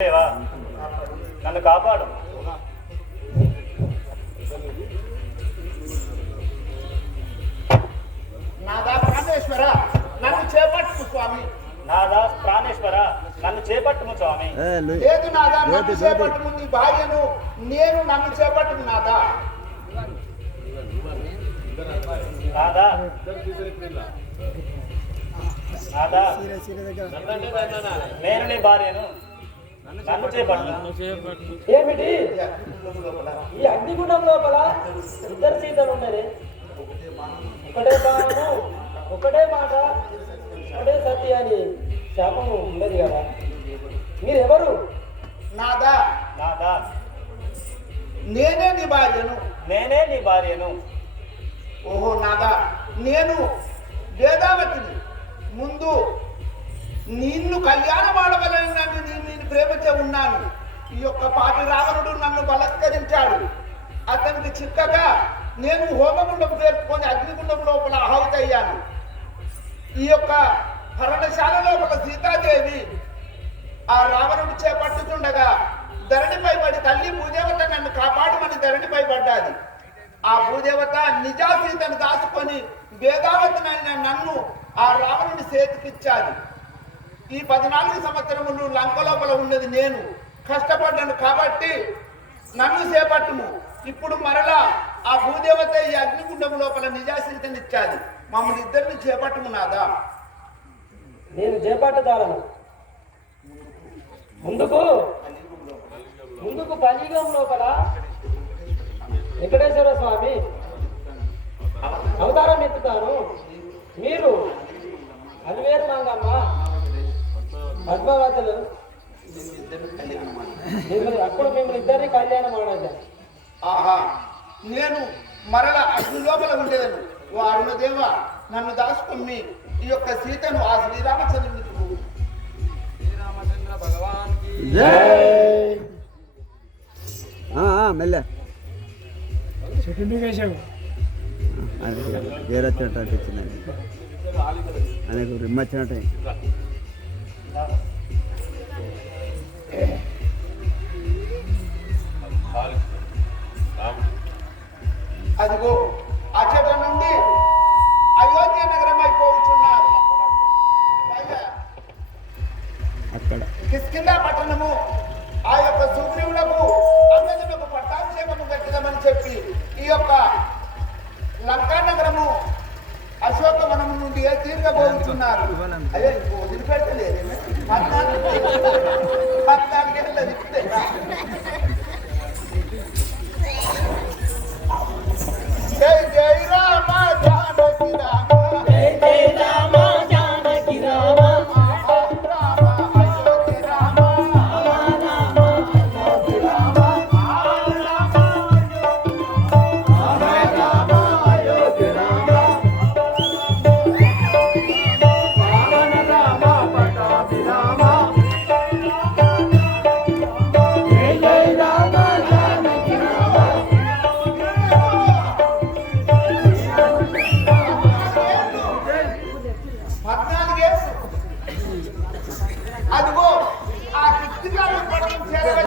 దేవా నన్ను కాపాడు. నాదా ప్రాణేశ్వర నన్ను చేపట్టు స్వామి. నాదా ప్రాణేశ్వర నన్ను చేపట్టుము స్వామి. లేదు నాదా నన్ను. చేపట్టుము నీ భార్యను నేను నన్ను చేపట్టుము నాదా. నాదా. నాదా. నేను నీ భార్యను. ఏమిటి? ఈ అగ్నిగుండం లోపల ఇద్దరు సీతలు ఉన్నది ఒకటే బాణము ఒకటే మాట ఒకటే సత్య అని శాపము ఉన్నది కదా. మీరెవరు? నాదా. నాదా. నేనే నీ భార్యను. నేనే నీ భార్యను. ఓహో నాదా. నేను వేదావతిని. ముందు నిన్ను నేను ప్రేమించే ఉన్నాను. ఈ యొక్క పాటి రావణుడు నన్ను బలత్కరించాడు. అతనికి చిక్కగా నేను హోమగుండం పేర్చుకొని అగ్నిగుండం లోపల ఆహుతయ్యాను. ఈ యొక్క పర్ణశాల లోపల సీతాదేవి ఆ రావణుడు చేపట్టుతుండగా ధరణిపై పడి తల్లి భూదేవత నన్ను కాపాడమని ధరణిపై పడ్డాది. ఆ భూదేవత నిజాసీతను దాచుకొని వేదావతి నన్ను ఆ రావణుడి చేతికిచ్చాది. ఈ పద్నాలుగు సంవత్సరములు లంక లోపల ఉన్నది నేను. కష్టపడ్డాను కాబట్టి నన్ను చేపట్టుము. ఇప్పుడు మరలా ఆ భూదేవత ఈ అగ్నిగుండం లోపల నిజాసీతనిచ్చాది మమ్మల్ని ఇద్దరిని చేపట్టుము నాదా? నేను చేపట్టదాలను ముందుకు ముందుకు కలియుగం లోపల వెంకటేశ్వర స్వామి అవతారం ఎత్తుతాను మీరు అలివేరు మంగమ్మ పద్మావతులు. మిమ్మల్ని అప్పుడు మిమ్మల్ని ఇద్దరిని కళ్యాణం ఆడాలి ఆహా నేను మరల అగ్ని లోపల ఉండేదను ఓ అరుణదేవ నన్ను దాచుకుని ఈ యొక్క సీతను ఆ శ్రీరామచంద్రునికి జై ఆ, ఆ, మెల్లె. గేర్ వచ్చినట్టు అనిపించింది ఆయనకు రిమ్ వచ్చినట్టు అదిగో అచట నుండి అయోధ్య నగరం అయిపోతున్నారు అక్కడ పట్టణము ఆ యొక్క సుగ్రీవులకు అంగదులకు పట్టాభిషేకము కట్టదమని చెప్పి ఈ యొక్క లంకా నగరము అశోకవనము నుండి తీర్గబోతున్నారు. అయ్యో ఇంకో వదిలిపెట్టలేదేమే